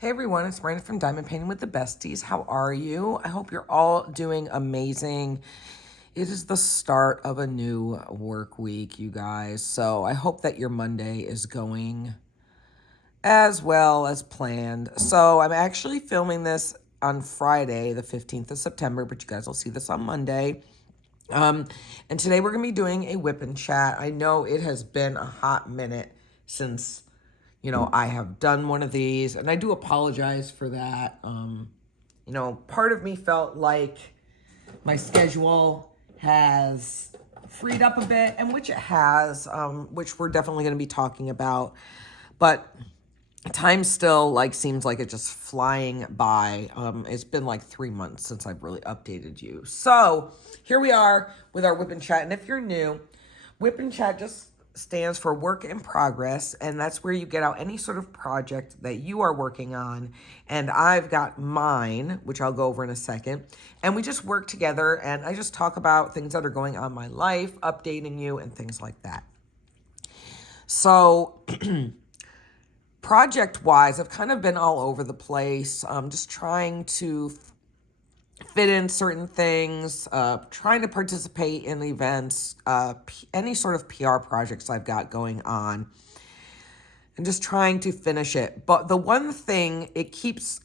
Hey everyone, it's Brandon from Diamond Painting with the Besties. How are you? I hope you're all doing amazing. It is the start of a new work week, you guys. So I hope that your Monday is going as well as planned. So I'm actually filming this on Friday, the 15th of September, but you guys will see this on Monday. And today we're going to be doing a whip and chat. I know it has been a hot minute since I have done one of these, and I do apologize for that. Part of me felt like my schedule has freed up a bit, and which it has, which we're definitely going to be talking about. But time still seems like it's just flying by. It's been like 3 months since I've really updated you. So here we are with our whip and chat. And if you're new, whip and chat just stands for work in progress, and that's where you get out any sort of project that you are working on. And I've got mine, which I'll go over in a second, and we just work together, and I just talk about things that are going on in my life, updating you and things like that. So project wise, I've kind of been all over the place, just trying to fit in certain things, trying to participate in events, any sort of PR projects I've got going on, and just trying to finish it. But the one thing it keeps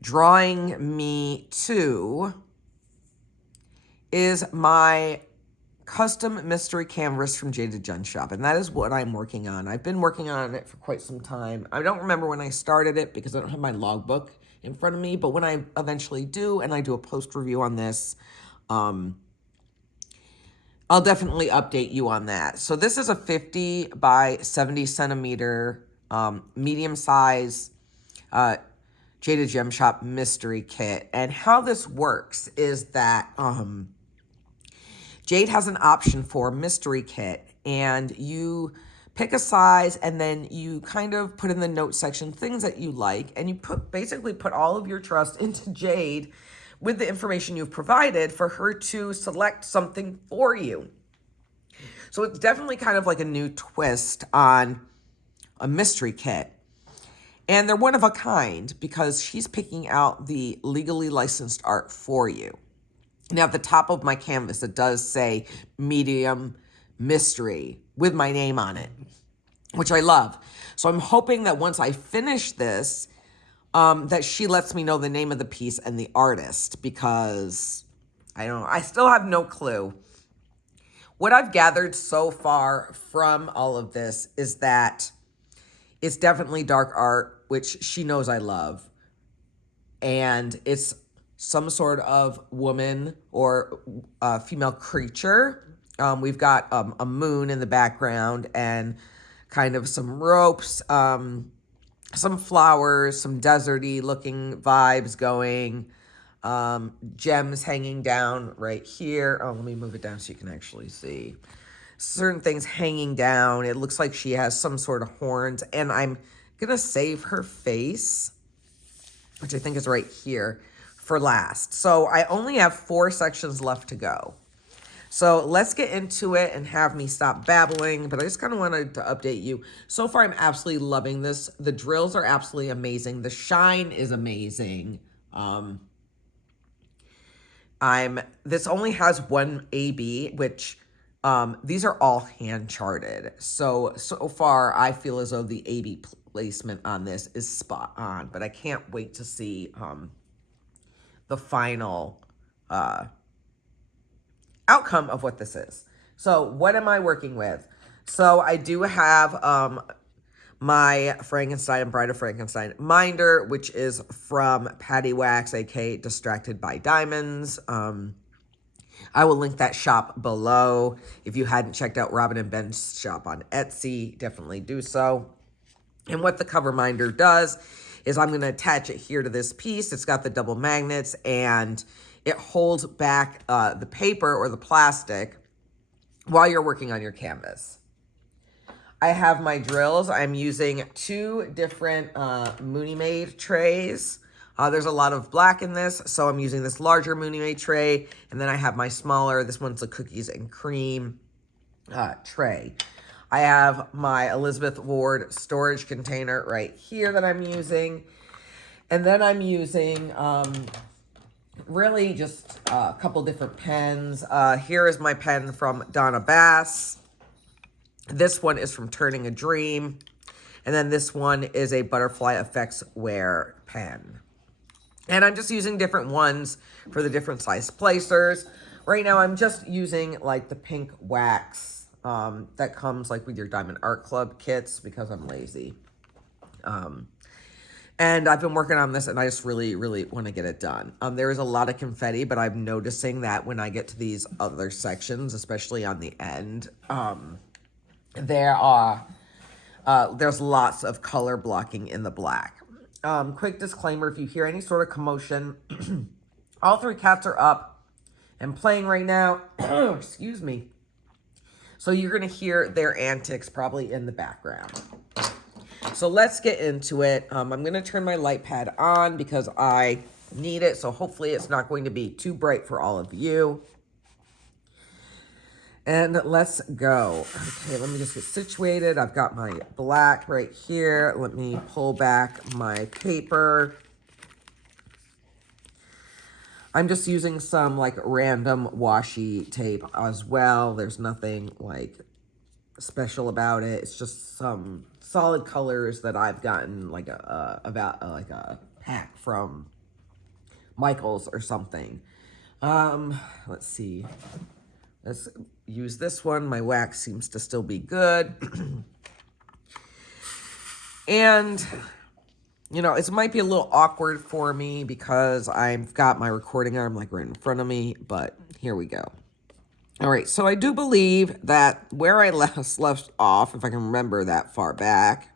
drawing me to is my custom mystery canvas from Jaded Gem Shop, and that is what I'm working on. I've been working on it for quite some time. I don't remember when I started it because I don't have my logbook in front of me, but when I eventually do, and I do a post review on this, I'll definitely update you on that. So this is a 50 by 70 centimeter medium size Jaded Gem Shop mystery kit. And how this works is that Jade has an option for mystery kit, and you pick a size, and then you kind of put in the note section things that you like, and you basically put all of your trust into Jade with the information you've provided for her to select something for you. So it's definitely kind of like a new twist on a mystery kit. And they're one of a kind because she's picking out the legally licensed art for you. Now, at the top of my canvas, it does say medium mystery with my name on it, which I love. So I'm hoping that once I finish this, that she lets me know the name of the piece and the artist, because I still have no clue. What I've gathered so far from all of this is that it's definitely dark art, which she knows I love. And it's some sort of woman or female creature. We've got a moon in the background and kind of some ropes, some flowers, some deserty looking vibes going, gems hanging down right here. Oh, let me move it down so you can actually see. Certain things hanging down. It looks like she has some sort of horns, and I'm going to save her face, which I think is right here, for last. So I only have 4 sections left to go. So let's get into it and have me stop babbling, but I just kind of wanted to update you. So far, I'm absolutely loving this. The drills are absolutely amazing. The shine is amazing. This only has one AB, which these are all hand charted. So far, I feel as though the AB placement on this is spot on, but I can't wait to see the final outcome of what this is. So what am I working with? So I do have my Frankenstein and Bride of Frankenstein minder, which is from Patty Wax, aka Distracted by Diamonds. I will link that shop below. If you hadn't checked out Robin and Ben's shop on Etsy, definitely do so. And what the cover minder does is I'm going to attach it here to this piece. It's got the double magnets, and it holds back the paper or the plastic while you're working on your canvas. I have my drills. I'm using 2 different Mooney Made trays. There's a lot of black in this, so I'm using this larger Mooney Made tray, and then I have my smaller, this one's a cookies and cream tray. I have my Elizabeth Ward storage container right here that I'm using. And then I'm using really just a couple different pens. Here is my pen from Donna Bass. This one is from Turning a Dream. And then this one is a Butterfly Effects Wear pen. And I'm just using different ones for the different size placers. Right now I'm just using like the pink wax that comes like with your Diamond Art Club kits because I'm lazy. And I've been working on this and I just really, really want to get it done. There is a lot of confetti, but I'm noticing that when I get to these other sections, especially on the end, there's lots of color blocking in the black. Quick disclaimer, if you hear any sort of commotion, all three cats are up and playing right now. Excuse me. So you're going to hear their antics probably in the background. So let's get into it. I'm going to turn my light pad on because I need it. So hopefully it's not going to be too bright for all of you. And let's go. Okay, let me just get situated. I've got my black right here. Let me pull back my paper. I'm just using some like random washi tape as well. There's nothing like special about it. It's just some solid colors that I've gotten like a pack from Michael's or something. Let's see. Let's use this one. My wax seems to still be good. And, you know, it might be a little awkward for me because I've got my recording arm like right in front of me, but here we go. All right, so I do believe that where I left off, if I can remember that far back,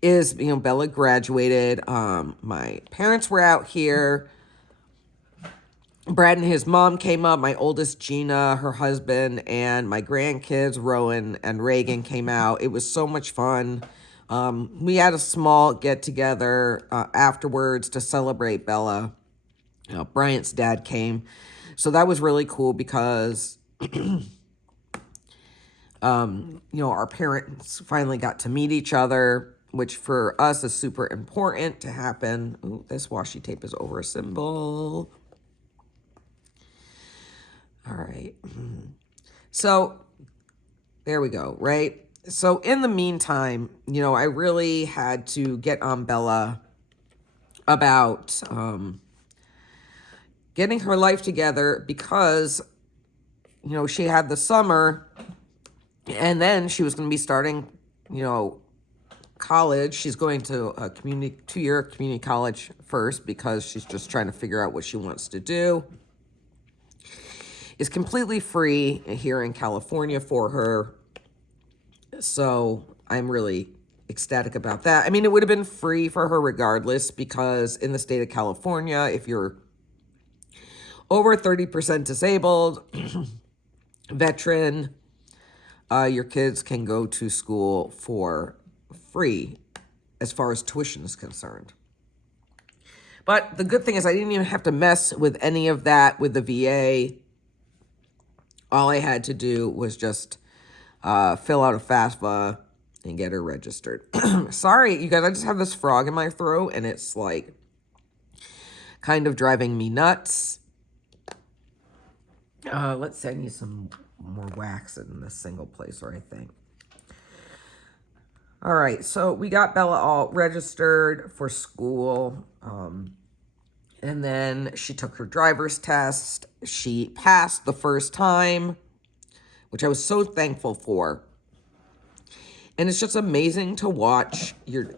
is, you know, Bella graduated. My parents were out here. Brad and his mom came up. My oldest, Gina, her husband, and my grandkids, Rowan and Reagan, came out. It was so much fun. We had a small get-together afterwards to celebrate Bella. Bryant's dad came. So that was really cool because, you know, our parents finally got to meet each other, which for us is super important to happen. Ooh, this washi tape is over a symbol. All right. So there we go, right? So in the meantime, you know, I really had to get on Bella about getting her life together because, you know, she had the summer and then she was going to be starting, you know, college. She's going to a two-year community college first because she's just trying to figure out what she wants to do. It's completely free here in California for her. So I'm really ecstatic about that. I mean, it would have been free for her regardless because in the state of California, if you're over 30% disabled, veteran, your kids can go to school for free as far as tuition is concerned. But the good thing is I didn't even have to mess with any of that with the VA. All I had to do was just fill out a FAFSA and get her registered. Sorry, you guys, I just have this frog in my throat and it's like kind of driving me nuts. Let's see, I need some more wax in this single placer, I think. All right, so we got Bella all registered for school. And then she took her driver's test. She passed the first time, which I was so thankful for. And it's just amazing to watch your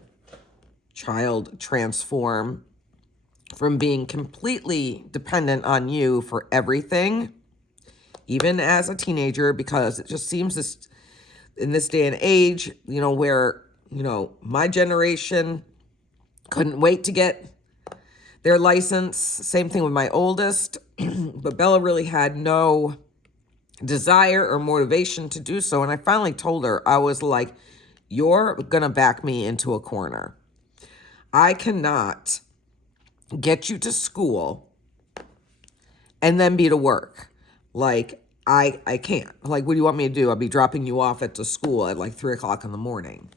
child transform from being completely dependent on you for everything, even as a teenager, because it just seems this, in this day and age, you know, where, you know, my generation couldn't wait to get their license. Same thing with my oldest, but Bella really had no desire or motivation to do so. And I finally told her, I was like, you're going to back me into a corner. I cannot get you to school and then be to work. Like, I can't. Like, what do you want me to do? I'll be dropping you off at the school at like 3 o'clock in the morning.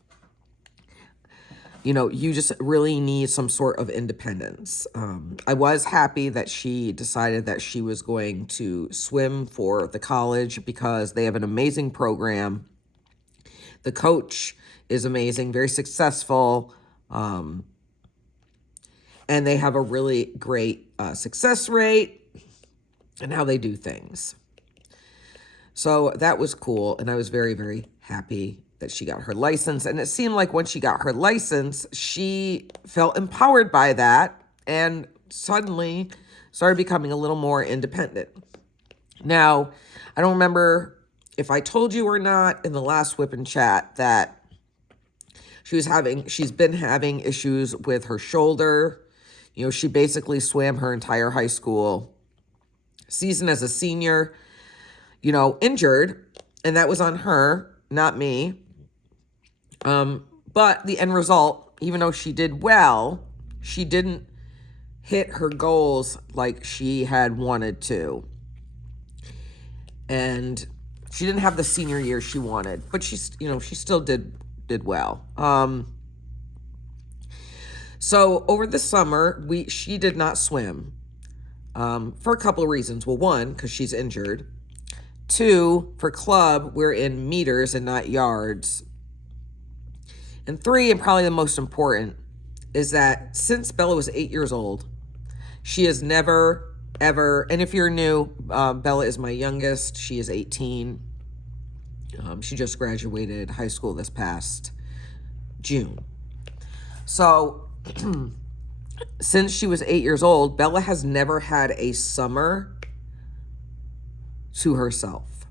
You just really need some sort of independence. I was happy that she decided that she was going to swim for the college because they have an amazing program. The coach is amazing, very successful, and they have a really great success rate and how they do things. So that was cool, and I was very, very happy that she got her license. And it seemed like when she got her license, she felt empowered by that and suddenly started becoming a little more independent. Now, I don't remember if I told you or not in the last Whip and Chat that she's been having issues with her shoulder. She basically swam her entire high school season as a senior, injured, and that was on her, not me. But the end result, even though she did well, she didn't hit her goals like she had wanted to. And she didn't have the senior year she wanted, but she still did well. So over the summer, she did not swim, for a couple of reasons. Well, one, because she's injured. Two, for club, we're in meters and not yards. And three, and probably the most important, is that since Bella was 8 years old, she has never, ever, and if you're new, Bella is my youngest. She is 18. She just graduated high school this past June. So since she was 8 years old, Bella has never had a summer to herself.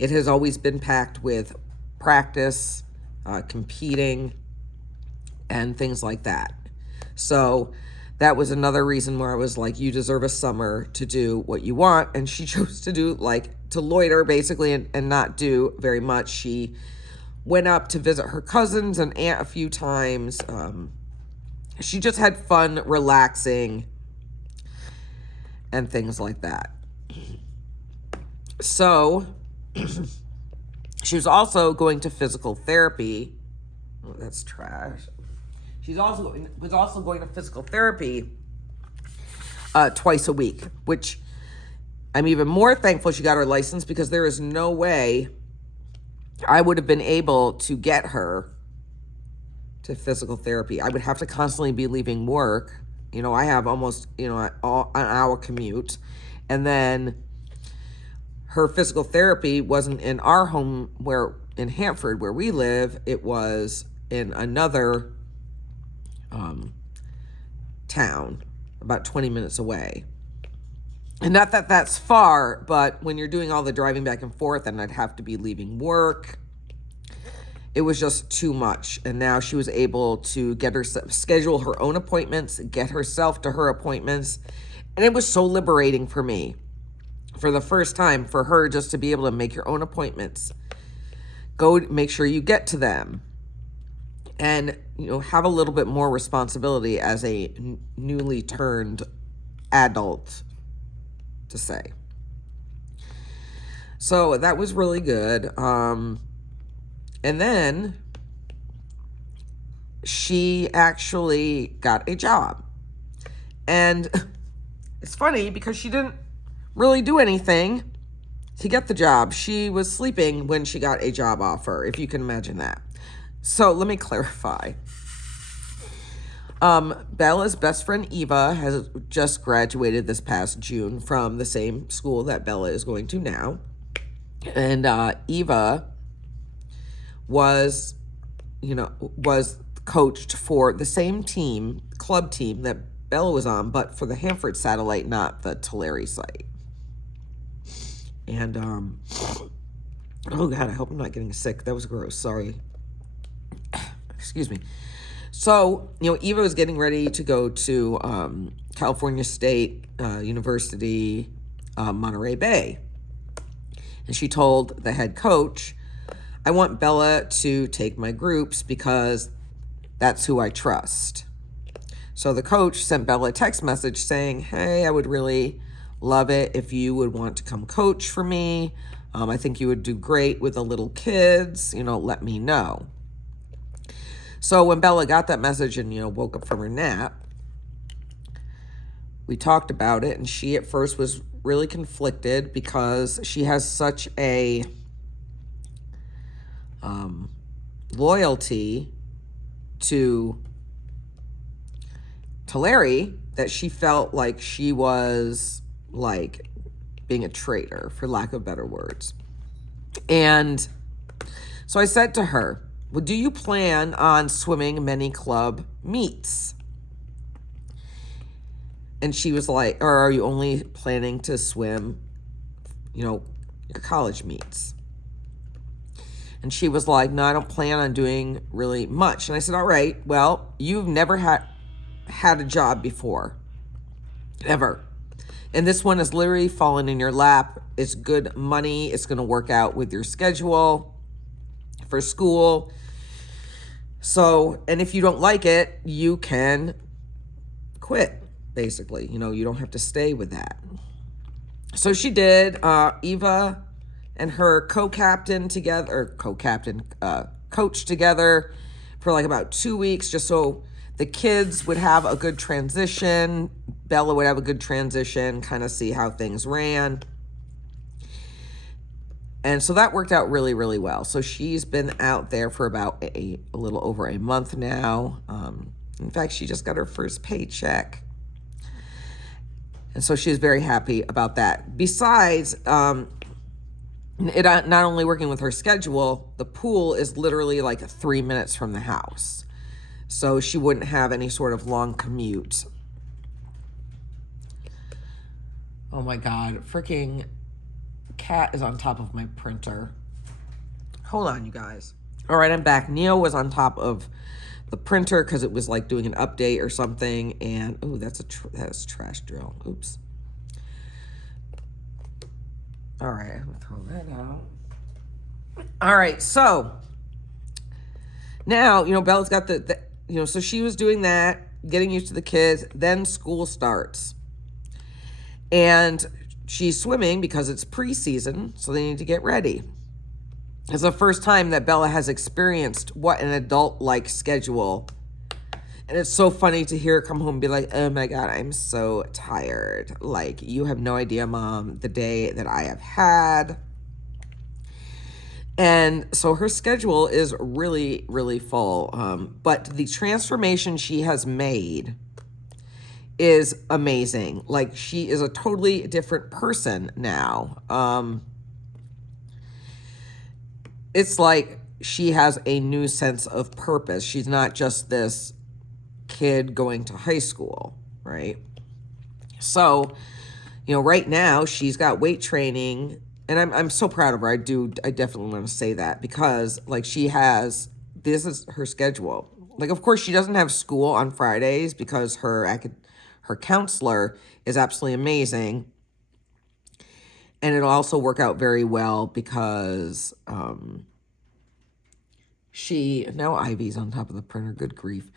It has always been packed with practice, competing, and things like that. So that was another reason where I was like, you deserve a summer to do what you want. And she chose to do, to loiter basically and not do very much. She went up to visit her cousins and aunt a few times. She just had fun relaxing and things like that. So she was also going to physical therapy. Oh, that's trash. Was also going to physical therapy twice a week, which I'm even more thankful she got her license, because there is no way I would have been able to get her to physical therapy. I would have to constantly be leaving work. I have almost, an hour commute. And then her physical therapy wasn't in our home in Hanford, where we live. It was in another town about 20 minutes away. And not that that's far, but when you're doing all the driving back and forth and I'd have to be leaving work, it was just too much. And now she was able to schedule her own appointments, get herself to her appointments. And it was so liberating for me, for the first time, for her just to be able to make your own appointments. Go make sure you get to them. And, have a little bit more responsibility as a newly turned adult, to say. So that was really good. And then she actually got a job. And it's funny because she didn't really do anything to get the job. She was sleeping when she got a job offer, if you can imagine that. So let me clarify. Bella's best friend Eva has just graduated this past June from the same school that Bella is going to now. And Eva was coached for the same club team that Bella was on, but for the Hanford satellite, not the Tulare site. And, oh God, I hope I'm not getting sick. That was gross. Sorry. Excuse me. So, Eva was getting ready to go to California State University, Monterey Bay. And she told the head coach, I want Bella to take my groups because that's who I trust. So the coach sent Bella a text message saying, hey, I would really love it if you would want to come coach for me. I think you would do great with the little kids. Let me know. So when Bella got that message and, woke up from her nap, we talked about it, and she at first was really conflicted because she has such a loyalty to Larry that she felt like she was like being a traitor, for lack of better words. And so I said to her, well, do you plan on swimming many club meets? And she was like, or are you only planning to swim, your college meets? And she was like, no, I don't plan on doing really much. And I said, all right, well, you've never had a job before, ever. And this one has literally fallen in your lap. It's good money. It's going to work out with your schedule for school. So, and if you don't like it, you can quit, basically. You don't have to stay with that. So she did. Eva and her coached together for like about 2 weeks, just so the kids would have a good transition. Bella would have a good transition, kind of see how things ran. And so that worked out really, really well. So she's been out there for about a little over a month now. In fact, she just got her first paycheck. And so she's very happy about that. Besides, it not only working with her schedule, the pool is literally like 3 minutes from the house. So she wouldn't have any sort of long commute. Oh my God, freaking cat is on top of my printer. Hold on, you guys. All right, I'm back. Neo was on top of the printer because it was like doing an update or something. And, oh, that's trash drill. Oops. All right, I'm gonna throw that out. All right, so now, Bella's got so she was doing that, getting used to the kids, then school starts. And she's swimming because it's preseason, so they need to get ready. It's the first time that Bella has experienced what an adult-like schedule. And it's so funny to hear her come home and be like, oh my God, I'm so tired. Like, you have no idea, Mom, the day that I have had. And so her schedule is really, really full. But the transformation she has made is amazing. Like, she is a totally different person now. It's like she has a new sense of purpose. She's not just this kid going to high school, right? So, right now she's got weight training, and I'm so proud of her. I definitely want to say that, because like this is her schedule. Like, of course she doesn't have school on Fridays because her counselor is absolutely amazing. And it'll also work out very well because now Ivy's on top of the printer, good grief.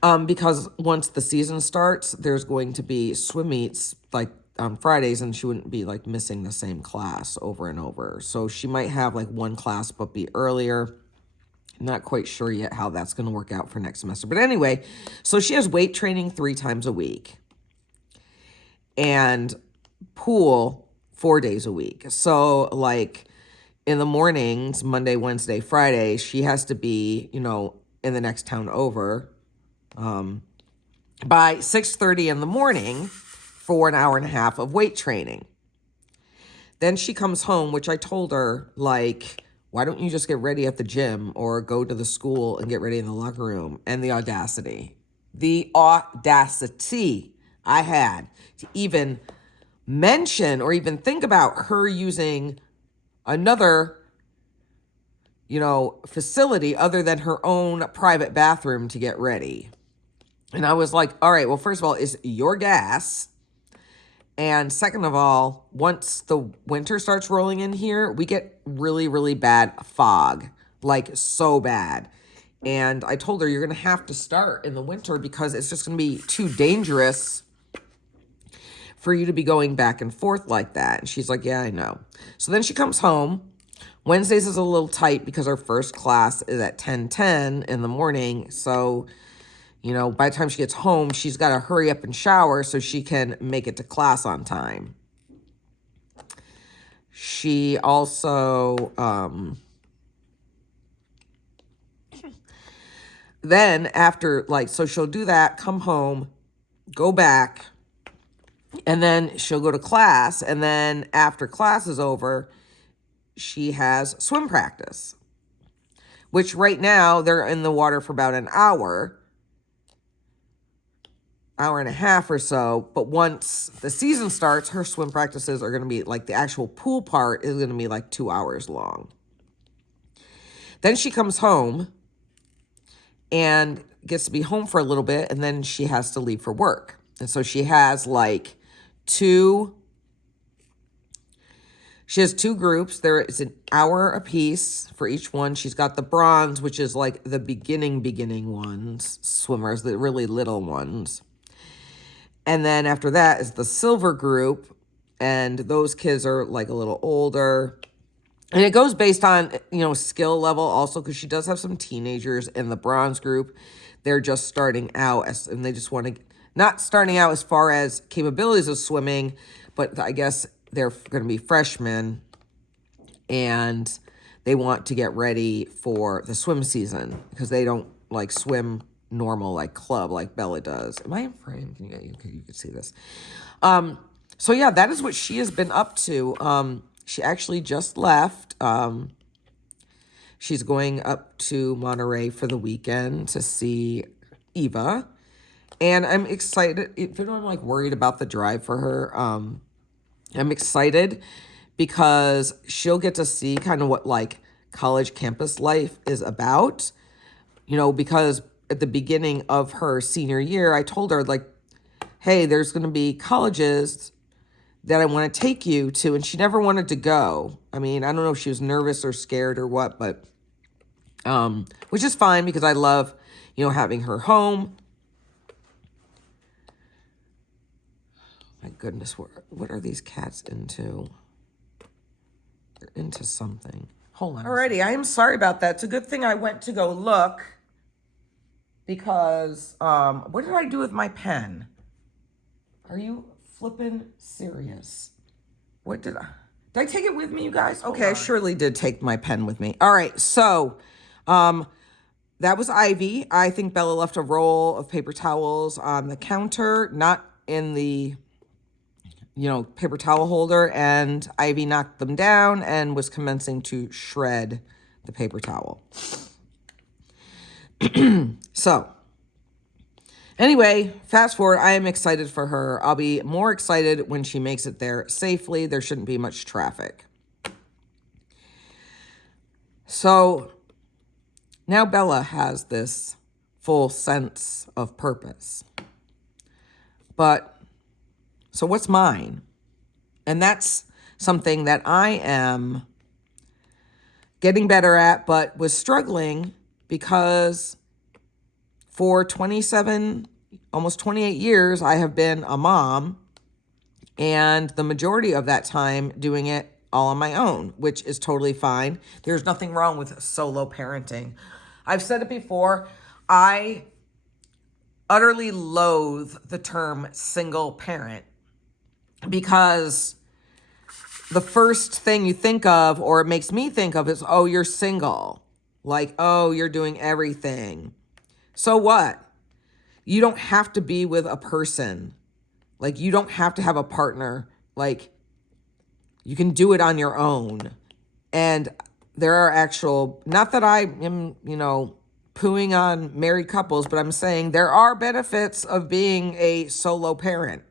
Because once the season starts, there's going to be swim meets like on Fridays, and she wouldn't be like missing the same class over and over. So she might have like one class but be earlier. Not quite sure yet how that's going to work out for next semester. But anyway, so she has weight training 3 times a week and pool 4 days a week. So like in the mornings, Monday, Wednesday, Friday, she has to be, in the next town over by 6:30 in the morning for an hour and a half of weight training. Then she comes home, which I told her, like, why don't you just get ready at the gym or go to the school and get ready in the locker room? And the audacity I had to even mention or even think about her using another, facility other than her own private bathroom to get ready. And I was like, all right, well, first of all, it's your gas. And second of all, once the winter starts rolling in here, we get really, really bad fog, like so bad. And I told her, you're going to have to start in the winter because it's just going to be too dangerous for you to be going back and forth like that. And she's like, yeah, I know. So then she comes home. Wednesdays is a little tight because our first class is at 10:10 in the morning. So, you know, by the time she gets home, she's got to hurry up and shower so she can make it to class on time. She also, then after, like, so she'll do that, come home, go back, and then she'll go to class. And then after class is over, she has swim practice, which right now they're in the water for about an hour and a half or so. But once the season starts, her swim practices are going to be like the actual pool part is going to be like 2 hours long. Then she comes home and gets to be home for a little bit, and then she has to leave for work. And so she has like two groups. There is an hour apiece for each one. She's got the bronze, which is like the beginning ones, swimmers, the really little ones. And then after that is the silver group, and those kids are like a little older. And it goes based on, you know, skill level also, because she does have some teenagers in the bronze group. They're just starting out, and they just want to, not starting out as far as capabilities of swimming, but I guess they're going to be freshmen, and they want to get ready for the swim season because they don't like swim normal, like club, like Bella does. Am I in frame? You can see this. So yeah, that is what she has been up to. She actually just left. She's going up to Monterey for the weekend to see Eva. And I'm excited. Even though I'm like worried about the drive for her, I'm excited because she'll get to see kind of what like college campus life is about. You know, because at the beginning of her senior year, I told her like, hey, there's going to be colleges that I want to take you to, and she never wanted to go. I mean, I don't know if she was nervous or scared or what, but which is fine because I love, you know, having her home. My goodness, what are these cats into? They're into something. Hold on. Alrighty, I am sorry about that. It's a good thing I went to go look because what did I do with my pen? Are you flipping serious? What did I take it with me, you guys? Okay, I surely did take my pen with me. All right, so that was Ivy. I think Bella left a roll of paper towels on the counter, not in the, you know, paper towel holder, and Ivy knocked them down and was commencing to shred the paper towel. So anyway, fast forward, I am excited for her. I'll be more excited when she makes it there safely. There shouldn't be much traffic. So now Bella has this full sense of purpose. But, so what's mine? And that's something that I am getting better at, but was struggling because for 27, almost 28 years, I have been a mom, and the majority of that time doing it all on my own, which is totally fine. There's nothing wrong with solo parenting. I've said it before, I utterly loathe the term single parent because the first thing you think of, or it makes me think of, is, oh, you're single. Like, oh, you're doing everything. So what? You don't have to be with a person. Like, you don't have to have a partner. Like, you can do it on your own. And there are actual, not that I am, you know, pooing on married couples, but I'm saying there are benefits of being a solo parent.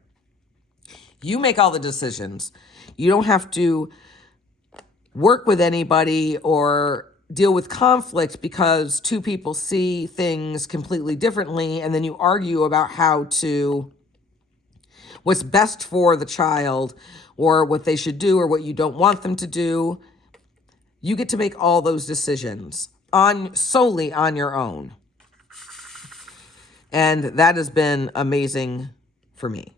You make all the decisions. You don't have to work with anybody or deal with conflict because two people see things completely differently, and then you argue about what's best for the child or what they should do or what you don't want them to do. You get to make all those decisions solely on your own. And that has been amazing for me.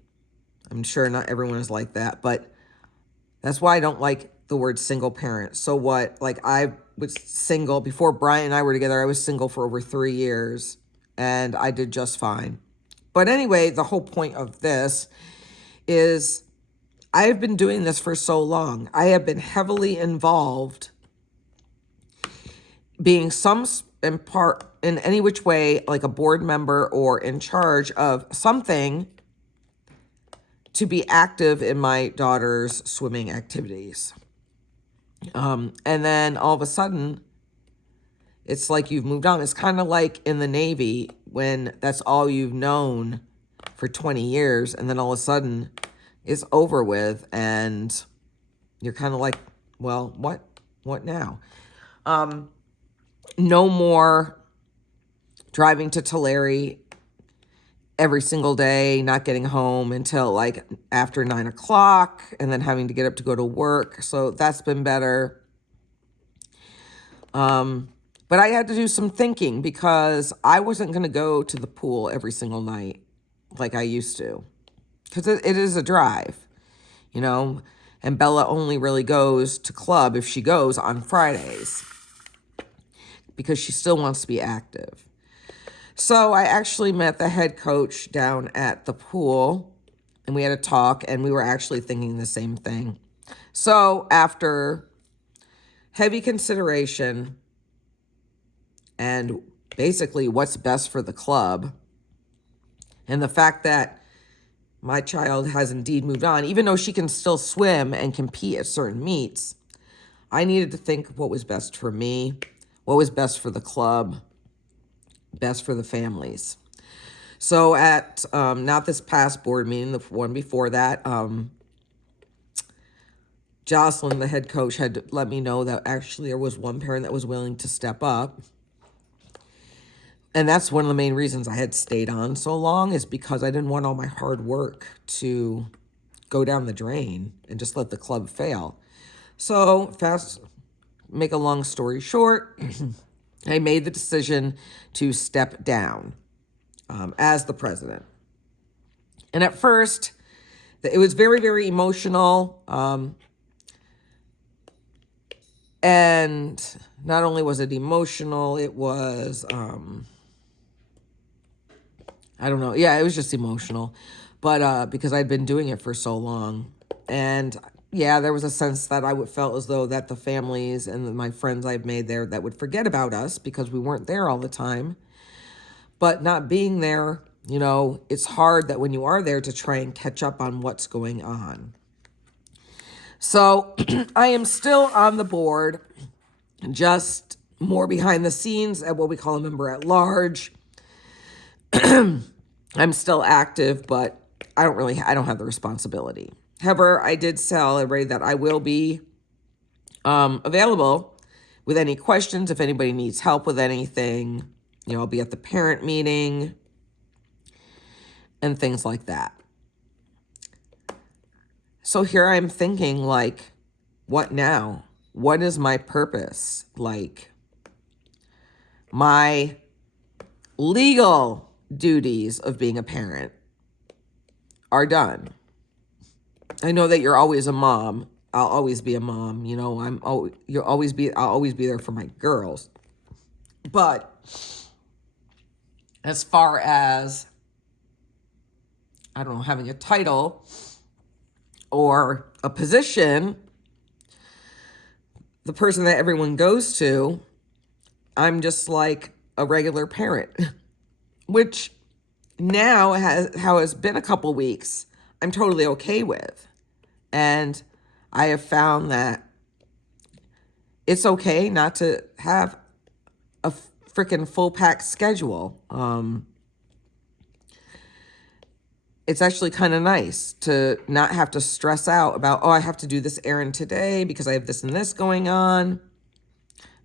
I'm sure not everyone is like that, but that's why I don't like the word single parent. So what? Like, I was single before Brian and I were together. I was single for over 3 years, and I did just fine. But anyway, the whole point of this is I have been doing this for so long. I have been heavily involved, being some in part in any which way, like a board member or in charge of something, to be active in my daughter's swimming activities. And then all of a sudden, it's like you've moved on. It's kind of like in the Navy when that's all you've known for 20 years, and then all of a sudden it's over with, and you're kind of like, well, what now? No more driving to Tulare every single day, not getting home until like after 9 o'clock, and then having to get up to go to work. So that's been better. But I had to do some thinking because I wasn't going to go to the pool every single night like I used to, because it is a drive, you know, and Bella only really goes to club if she goes on Fridays because she still wants to be active. So I actually met the head coach down at the pool, and we had a talk, and we were actually thinking the same thing. So after heavy consideration and basically what's best for the club, and the fact that my child has indeed moved on, even though she can still swim and compete at certain meets, I needed to think what was best for me, what was best for the club, best for the families. So at not this past board meeting, the one before that, Jocelyn, the head coach, had let me know that actually there was one parent that was willing to step up. And that's one of the main reasons I had stayed on so long, is because I didn't want all my hard work to go down the drain and just let the club fail. So make a long story short, I made the decision to step down as the president. And at first, it was very, very emotional. And not only was it emotional, it was, I don't know. Yeah, it was just emotional. But because I'd been doing it for so long. And yeah, there was a sense that I felt as though that the families and my friends I've made there that would forget about us because we weren't there all the time. But not being there, you know, it's hard that when you are there to try and catch up on what's going on. So I am still on the board, just more behind the scenes at what we call a member at large. I'm still active, but I don't have the responsibility. However, I did tell everybody that I will be available with any questions. If anybody needs help with anything, you know, I'll be at the parent meeting and things like that. So here I'm thinking, like, what now? What is my purpose? Like, my legal duties of being a parent are done. I know that you're always a mom. I'll always be a mom. You know, I'll always be there for my girls. But as far as, I don't know, having a title or a position, the person that everyone goes to, I'm just like a regular parent, which now has been a couple weeks, I'm totally okay with. And I have found that it's okay not to have a freaking full pack schedule. It's actually kind of nice to not have to stress out about, oh, I have to do this errand today because I have this and this going on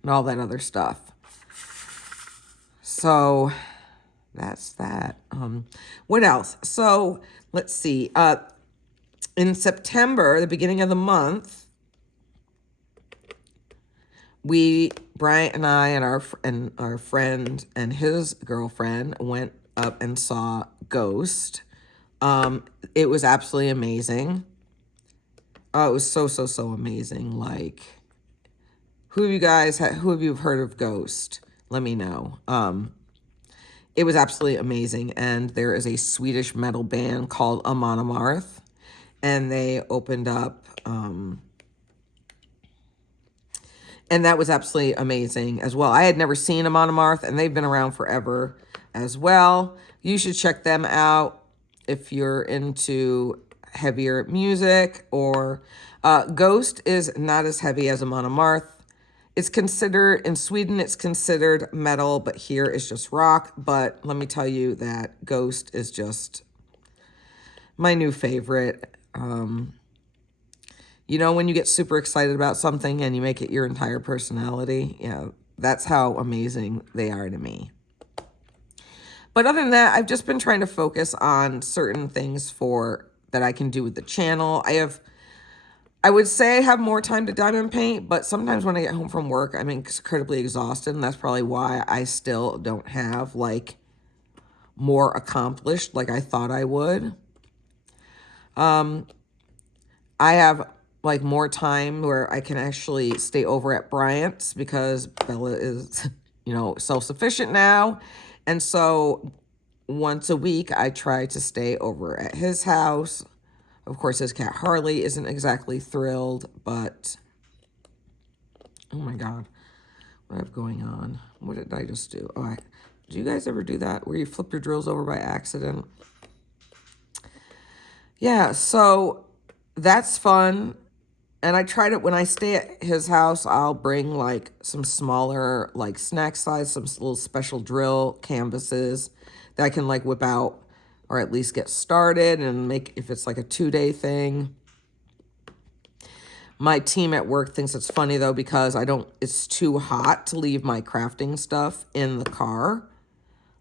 and all that other stuff. So that's that. What else? So let's see. In September, the beginning of the month, Bryant and I and our friend and his girlfriend went up and saw Ghost It was absolutely amazing. Oh, it was so amazing. Like, who have you heard of Ghost? Let me know. It was absolutely amazing. And there is a Swedish metal band called Amon Amarth, and they opened up, and that was absolutely amazing as well. I had never seen Amon Amarth, and they've been around forever as well. You should check them out if you're into heavier music. Or Ghost is not as heavy as Amon Amarth. It's considered, in Sweden, it's considered metal, but here it's just rock. But let me tell you that Ghost is just my new favorite. You know, when you get super excited about something and you make it your entire personality, yeah, that's how amazing they are to me. But other than that, I've just been trying to focus on certain things that I can do with the channel. I would say I have more time to diamond paint, but sometimes when I get home from work, I'm incredibly exhausted, and that's probably why I still don't have, like, more accomplished like I thought I would. I have, like, more time where I can actually stay over at Bryant's because Bella is, you know, self-sufficient now. And so once a week, I try to stay over at his house. Of course, his cat Harley isn't exactly thrilled, but oh my God, what I have going on? What did I just do? Do you guys ever do that where you flip your drills over by accident? Yeah, so that's fun. And I tried it when I stay at his house. I'll bring like some smaller, like snack size, some little special drill canvases that I can like whip out or at least get started and make, if it's like a 2-day thing. My team at work thinks it's funny though, because it's too hot to leave my crafting stuff in the car.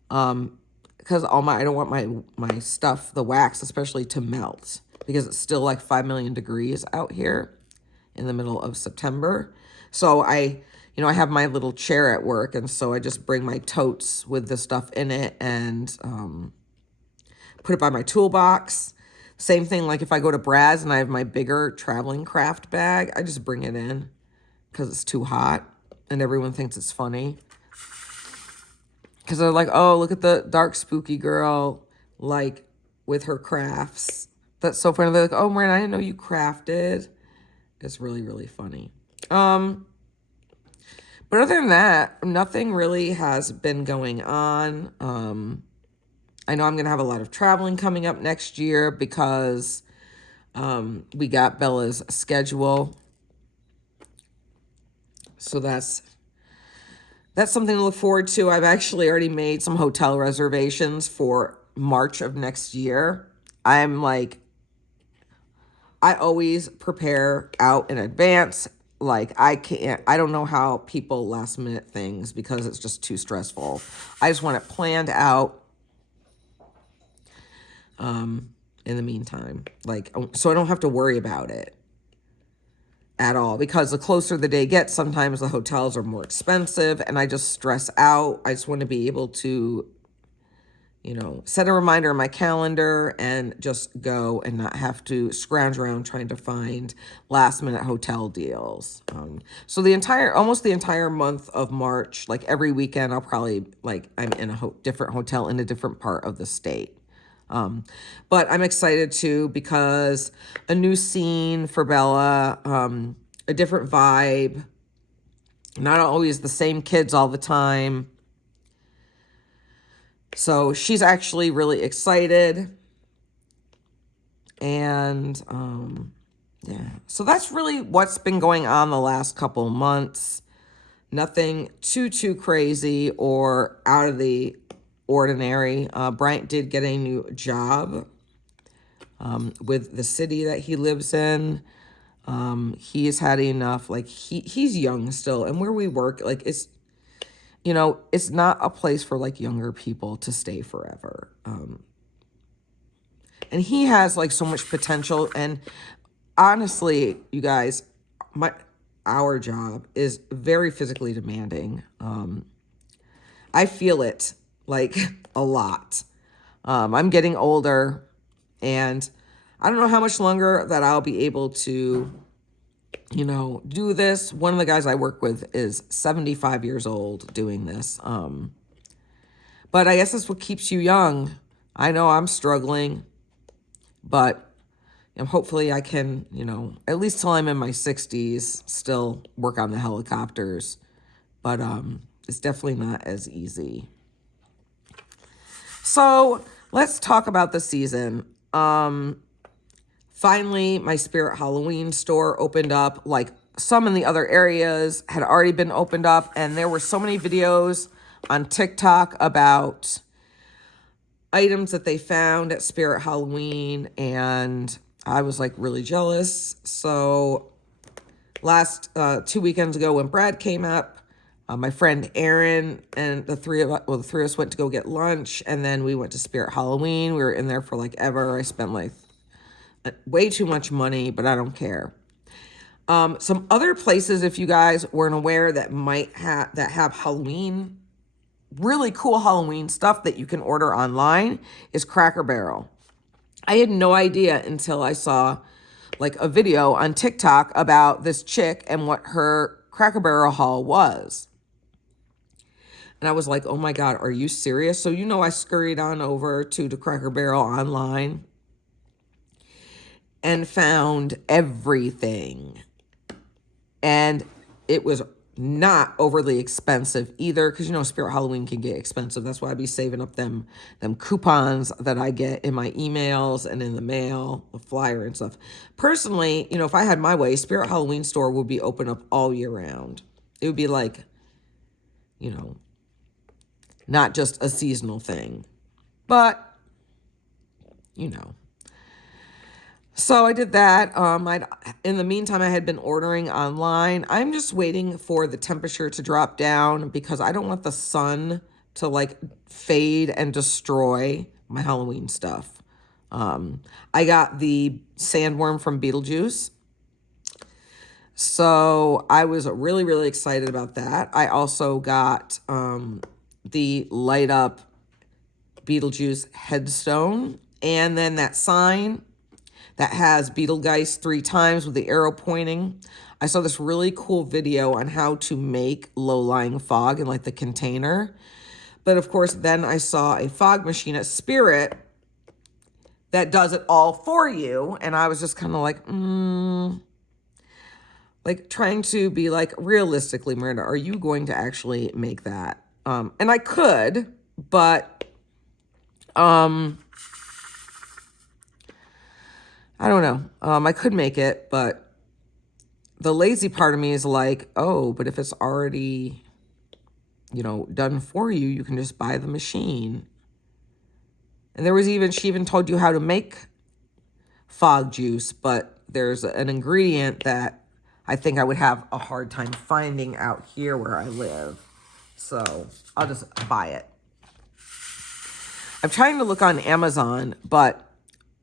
Because I don't want my stuff, the wax especially, to melt, because it's still like 5 million degrees out here in the middle of September. So I have my little chair at work, and so I just bring my totes with the stuff in it and put it by my toolbox. Same thing, like if I go to Brad's and I have my bigger traveling craft bag, I just bring it in because it's too hot, and everyone thinks it's funny. Because they're like, oh, look at the dark spooky girl, like, with her crafts. That's so funny. They're like, oh, Miranda, I didn't know you crafted. It's really, really funny. But other than that, nothing really has been going on. I know I'm going to have a lot of traveling coming up next year because we got Bella's schedule. So that's something to look forward to. I've actually already made some hotel reservations for March of next year. I always prepare out in advance. Like, I don't know how people last minute things because it's just too stressful. I just want it planned out in the meantime. Like, so I don't have to worry about it at all, because the closer the day gets, sometimes the hotels are more expensive and I just stress out. I just want to be able to, set a reminder in my calendar and just go and not have to scrounge around trying to find last minute hotel deals. So almost the entire month of March, like every weekend, I'll probably, I'm in a different hotel in a different part of the state. But I'm excited too, because a new scene for Bella, a different vibe, not always the same kids all the time. So she's actually really excited. And, yeah, so that's really what's been going on the last couple months. Nothing too crazy or out of the ordinary. Bryant did get a new job with the city that he lives in. He's had enough. Like, he's young still, and where we work, like, it's not a place for like younger people to stay forever. And he has like so much potential. And honestly, you guys, our job is very physically demanding. I feel it like a lot. I'm getting older, And I don't know how much longer that I'll be able to, do this. One of the guys I work with is 75 years old doing this. But I guess that's what keeps you young. I know I'm struggling, but hopefully I can, at least till I'm in my 60s, still work on the helicopters. But it's definitely not as easy. So let's talk about the season. Finally, my Spirit Halloween store opened up. Like some in the other areas had already been opened up, and there were so many videos on TikTok about items that they found at Spirit Halloween, and I was like really jealous. So last 2 weekends ago when Brad came up, my friend Erin and the three of us went to go get lunch, and then we went to Spirit Halloween. We were in there for like ever. I spent like way too much money, but I don't care. Some other places, if you guys weren't aware, that have Halloween, really cool Halloween stuff that you can order online, is Cracker Barrel. I had no idea until I saw like a video on TikTok about this chick and what her Cracker Barrel haul was. And I was like, oh my God, are you serious? So, I scurried on over to the Cracker Barrel online and found everything. And it was not overly expensive either, because Spirit Halloween can get expensive. That's why I'd be saving up them coupons that I get in my emails and in the mail, the flyer and stuff. Personally, if I had my way, Spirit Halloween store would be open up all year round. It would be like, not just a seasonal thing. But, So I did that. In the meantime, I had been ordering online. I'm just waiting for the temperature to drop down because I don't want the sun to like fade and destroy my Halloween stuff. I got the sandworm from Beetlejuice. So I was really, really excited about that. I also got the light up Beetlejuice headstone, and then that sign that has Beetlegeist 3 times with the arrow pointing. I saw this really cool video on how to make low-lying fog in like the container. But of course, then I saw a fog machine at Spirit that does it all for you. And I was just kind of like, like trying to be like, realistically, Miranda, are you going to actually make that? And I could, but I don't know. I could make it, but the lazy part of me is like, oh, but if it's already, done for you, you can just buy the machine. And she even told you how to make fog juice, but there's an ingredient that I think I would have a hard time finding out here where I live. So I'll just buy it. I'm trying to look on Amazon, but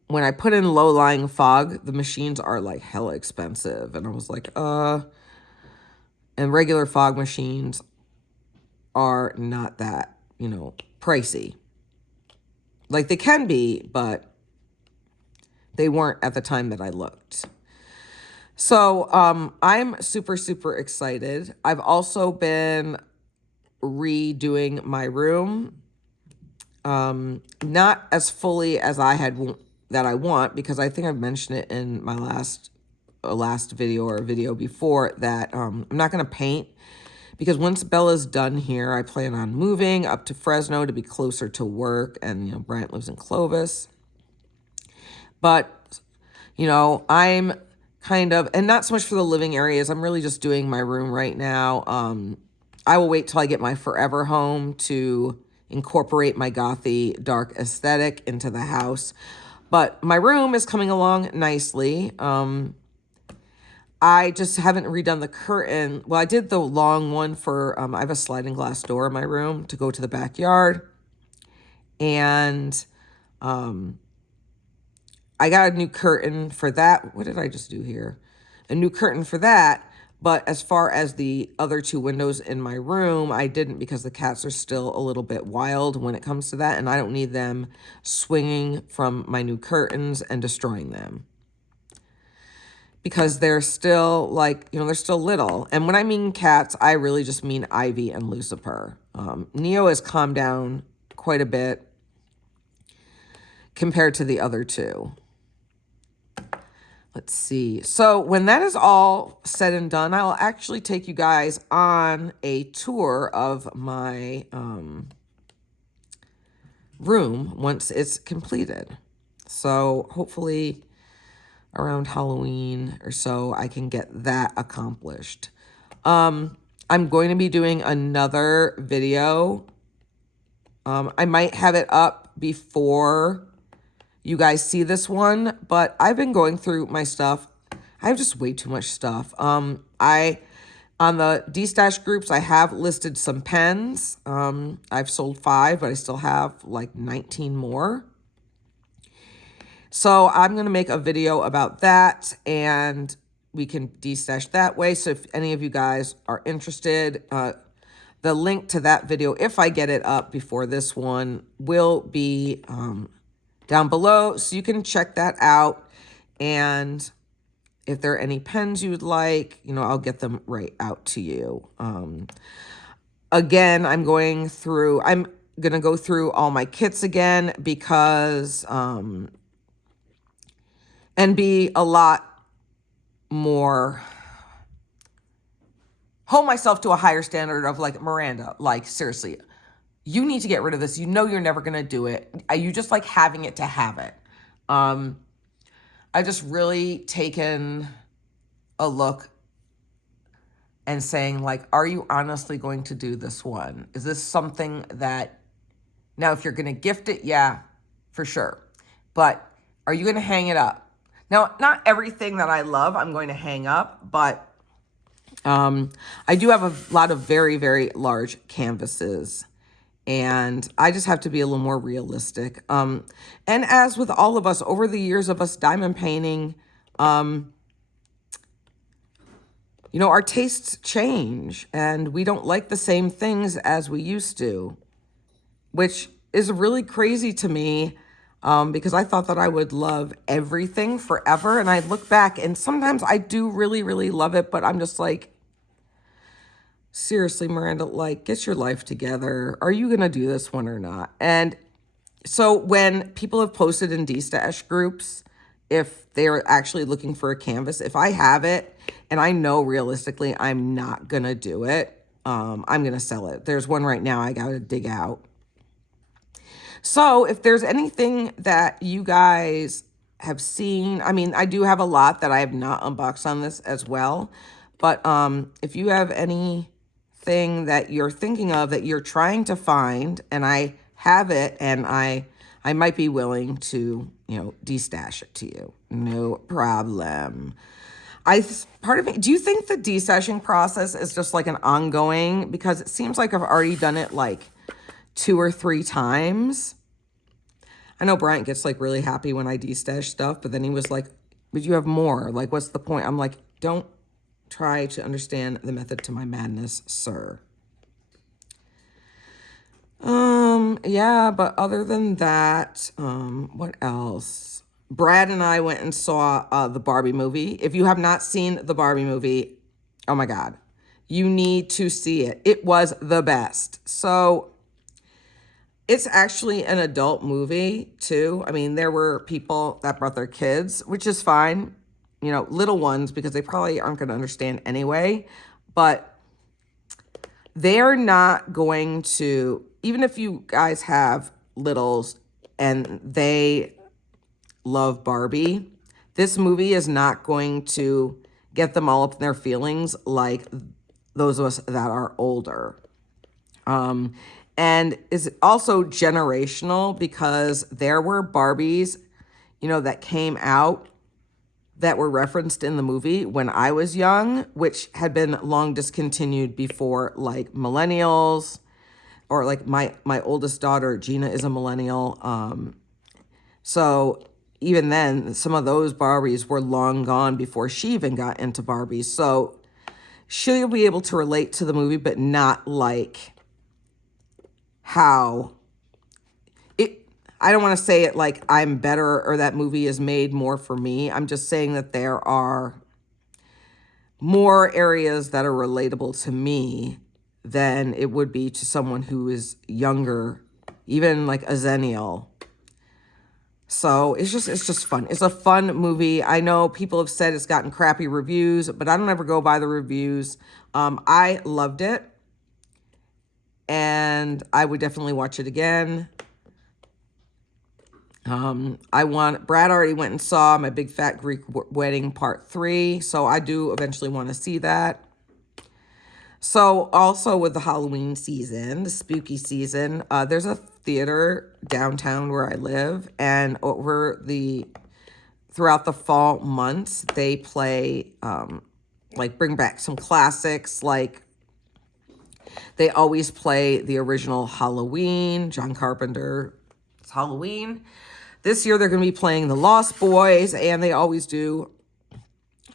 when I put in low-lying fog, the machines are like hella expensive. And I was like, and regular fog machines are not that, pricey. Like they can be, but they weren't at the time that I looked. So I'm super, super excited. I've also been redoing my room. Not as fully as that I want, because I think I've mentioned it in my last video or a video before that I'm not going to paint, because once Bella's done here, I plan on moving up to Fresno to be closer to work, and Bryant lives in Clovis. But I'm kind of, and not so much for the living areas, I'm really just doing my room right now. I will wait till I get my forever home to incorporate my gothy dark aesthetic into the house. But my room is coming along nicely. I just haven't redone the curtain. Well, I did the long one for, I have a sliding glass door in my room to go to the backyard. And I got a new curtain for that. What did I just do here? A new curtain for that. But as far as the other 2 windows in my room, I didn't because the cats are still a little bit wild when it comes to that. And I don't need them swinging from my new curtains and destroying them. Because they're still like, they're still little. And when I mean cats, I really just mean Ivy and Lucifer. Neo has calmed down quite a bit compared to the other 2. Let's see. So when that is all said and done, I'll actually take you guys on a tour of my room once it's completed. So hopefully around Halloween or so, I can get that accomplished. I'm going to be doing another video. I might have it up before you guys see this one, but I've been going through my stuff. I have just way too much stuff. On the Destash groups, I have listed some pens. I've sold 5, but I still have like 19 more. So I'm going to make a video about that, and we can destash that way. So if any of you guys are interested, the link to that video, if I get it up before this one, will be down below. So you can check that out. And if there are any pens you would like, I'll get them right out to you. Again, I'm going to go through all my kits again because... and be a lot more, hold myself to a higher standard of like, Miranda, like seriously, you need to get rid of this. You're never going to do it. You just like having it to have it. I just really taken a look and saying like, are you honestly going to do this one? Is this something that, now if you're going to gift it, yeah, for sure. But are you going to hang it up? Now, not everything that I love I'm going to hang up, but I do have a lot of very, very large canvases, and I just have to be a little more realistic. And as with all of us, over the years of us diamond painting, our tastes change, and we don't like the same things as we used to, which is really crazy to me. Because I thought that I would love everything forever. And I look back and sometimes I do really, really love it. But I'm just like, seriously, Miranda, like, get your life together. Are you going to do this one or not? And so when people have posted in Destash groups, if they're actually looking for a canvas, if I have it and I know realistically I'm not going to do it, I'm going to sell it. There's one right now I got to dig out. So if there's anything that you guys have seen, I mean, I do have a lot that I have not unboxed on this as well. But if you have anything that you're thinking of that you're trying to find, and I have it, and I might be willing to, destash it to you. No problem. Part of me, do you think the destashing process is just like an ongoing? Because it seems like I've already done it like 2 or 3 times. I know Bryant gets like really happy when I destash stuff, but then he was like, but you have more. Like, what's the point? I'm like, don't try to understand the method to my madness, sir. Yeah, but other than that, what else? Brad and I went and saw the Barbie movie. If you have not seen the Barbie movie, oh my God, you need to see it. It was the best. So it's actually an adult movie, too. I mean, there were people that brought their kids, which is fine. Little ones, because they probably aren't going to understand anyway. But they're not going to, even if you guys have littles and they love Barbie, this movie is not going to get them all up in their feelings like those of us that are older. And is also generational because there were Barbies, that came out that were referenced in the movie when I was young, which had been long discontinued before like millennials, or like my oldest daughter, Gina, is a millennial. So even then, some of those Barbies were long gone before she even got into Barbies. So she'll be able to relate to the movie, but not like how it, I don't want to say it like I'm better or that movie is made more for me. I'm just saying that there are more areas that are relatable to me than it would be to someone who is younger, even like a zennial. So it's just fun. It's a fun movie. I know people have said it's gotten crappy reviews, but I don't ever go by the reviews. I loved it, and I would definitely watch it again. Brad already went and saw My Big Fat Greek Wedding Part 3, so I do eventually want to see that. So also with the Halloween season, the spooky season, there's a theater downtown where I live, and throughout the fall months, they play, like bring back some classics, like they always play the original Halloween, John Carpenter's Halloween. This year they're going to be playing The Lost Boys, and they always do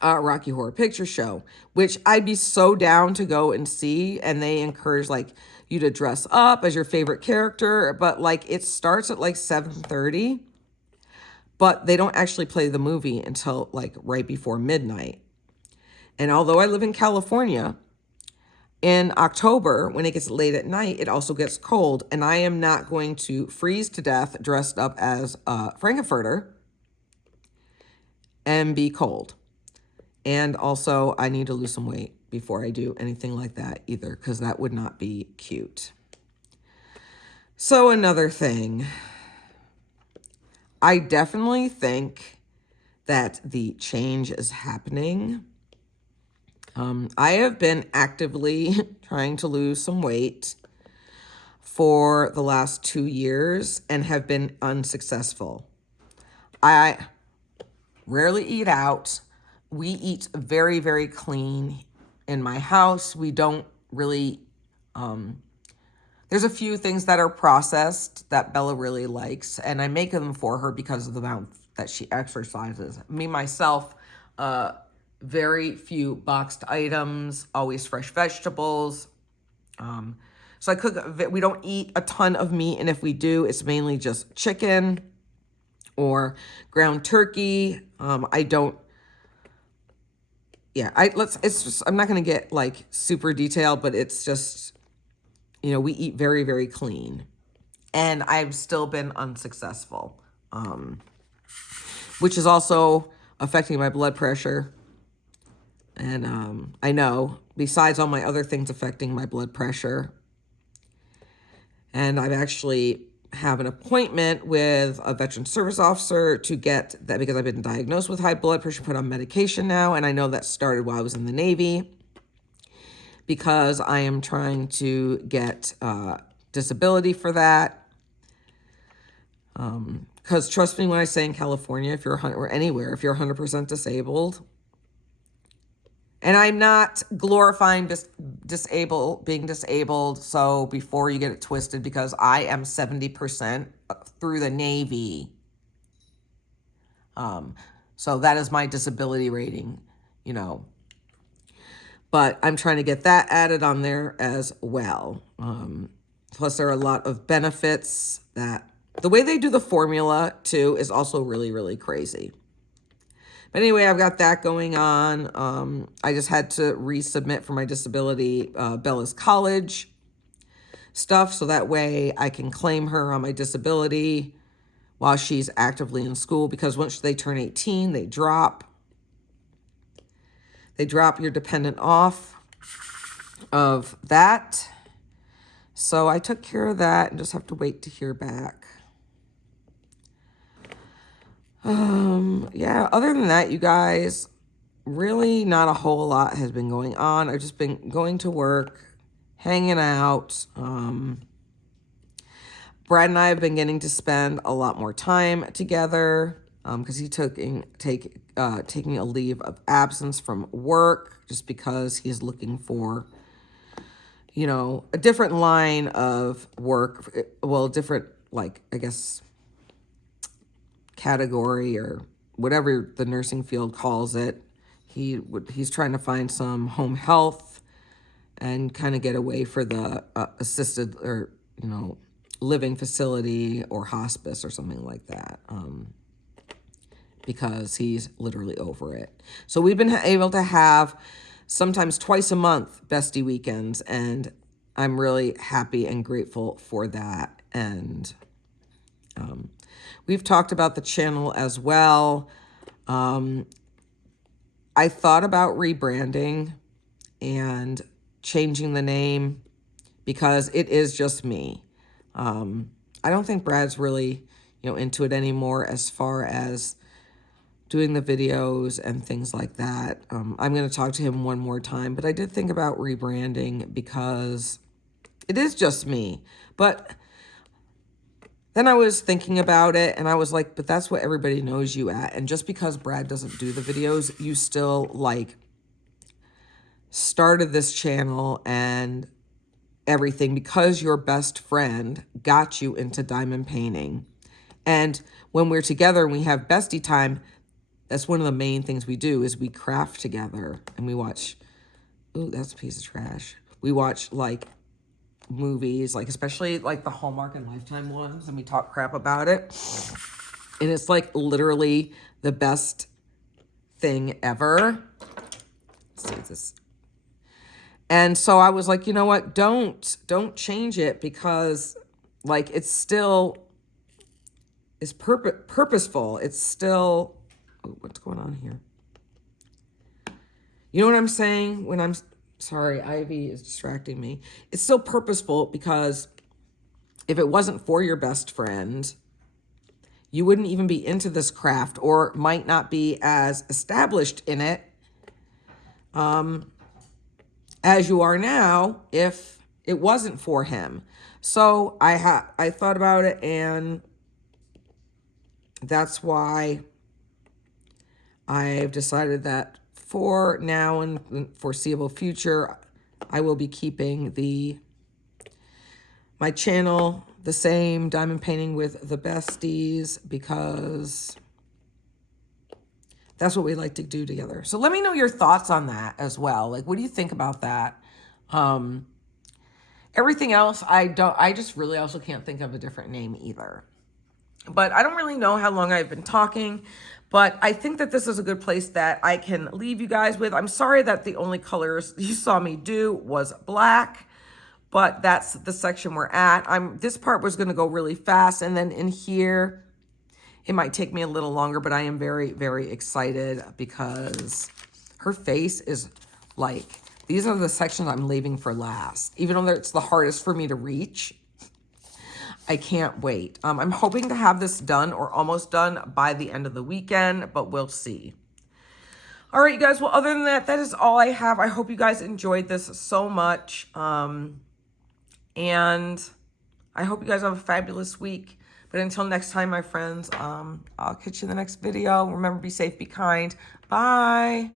Rocky Horror Picture Show, which I'd be so down to go and see. And they encourage like you to dress up as your favorite character, but like it starts at like 7:30, but they don't actually play the movie until like right before midnight. And although I live in California, in October, when it gets late at night, it also gets cold, and I am not going to freeze to death dressed up as Frankfurter and be cold. And also, I need to lose some weight before I do anything like that either, because that would not be cute. So another thing, I definitely think that the change is happening. I have been actively trying to lose some weight for the last 2 years and have been unsuccessful. I rarely eat out. We eat very, very clean in my house. We don't really, there's a few things that are processed that Bella really likes, and I make them for her because of the amount that she exercises. Me, myself, very few boxed items, always fresh vegetables. So I cook, we don't eat a ton of meat, and if we do, it's mainly just chicken or ground turkey. I'm not going to get like super detailed, but it's just, we eat very, very clean, and I've still been unsuccessful, which is also affecting my blood pressure. And I know, besides all my other things affecting my blood pressure, and I've actually have an appointment with a veteran service officer to get that, because I've been diagnosed with high blood pressure, put on medication now, and I know that started while I was in the Navy, because I am trying to get disability for that. Because trust me when I say in California, if you're or anywhere, if you're 100% disabled, and I'm not glorifying being disabled, so before you get it twisted, because I am 70% through the Navy. So that is my disability rating, But I'm trying to get that added on there as well. Plus, there are a lot of benefits that the way they do the formula, too, is also really, really crazy. But anyway, I've got that going on. I just had to resubmit for my disability, Bella's college stuff, so that way I can claim her on my disability while she's actively in school, because once they turn 18, they drop your dependent off of that. So I took care of that and just have to wait to hear back. Yeah, other than that, you guys, really not a whole lot has been going on. I've just been going to work, hanging out. Brad and I have been getting to spend a lot more time together, because he taking a leave of absence from work just because he's looking for, a different line of work. Well, different, like, I guess, category or whatever the nursing field calls it. He's trying to find some home health and kind of get away for the assisted or, living facility or hospice or something like that. Because he's literally over it. So we've been able to have sometimes twice a month bestie weekends, and I'm really happy and grateful for that. And we've talked about the channel as well. I thought about rebranding and changing the name because it is just me. I don't think Brad's really, into it anymore as far as doing the videos and things like that. I'm going to talk to him one more time, but I did think about rebranding because it is just me. But then I was thinking about it and I was like, but that's what everybody knows you at. And just because Brad doesn't do the videos, you still started this channel and everything because your best friend got you into diamond painting. And when we're together and we have bestie time, that's one of the main things we do is we craft together and we watch, ooh, that's a piece of trash. We watch movies, especially the Hallmark and Lifetime ones, and we talk crap about it. And it's literally the best thing ever. Let's see this. And so I was like, you know what? Don't change it because it's still is purposeful. It's still, oh, what's going on here? You know what I'm saying? When I'm sorry, Ivy is distracting me. It's still purposeful because if it wasn't for your best friend, you wouldn't even be into this craft or might not be as established in it as you are now if it wasn't for him. So I thought about it, and that's why I've decided that for now and the foreseeable future, I will be keeping my channel the same, Diamond Painting with the Besties, because that's what we like to do together. So let me know your thoughts on that as well. What do you think about that? Everything else, I just really also can't think of a different name either. But I don't really know how long I've been talking, but I think that this is a good place that I can leave you guys with. I'm sorry that the only colors you saw me do was black, but that's the section we're at. This part was going to go really fast, and then in here, it might take me a little longer, but I am very, very excited because her face is these are the sections I'm leaving for last, even though it's the hardest for me to reach. I can't wait. I'm hoping to have this done or almost done by the end of the weekend, but we'll see. All right, you guys. Well, other than that, that is all I have. I hope you guys enjoyed this so much. And I hope you guys have a fabulous week. But until next time, my friends, I'll catch you in the next video. Remember, be safe, be kind. Bye.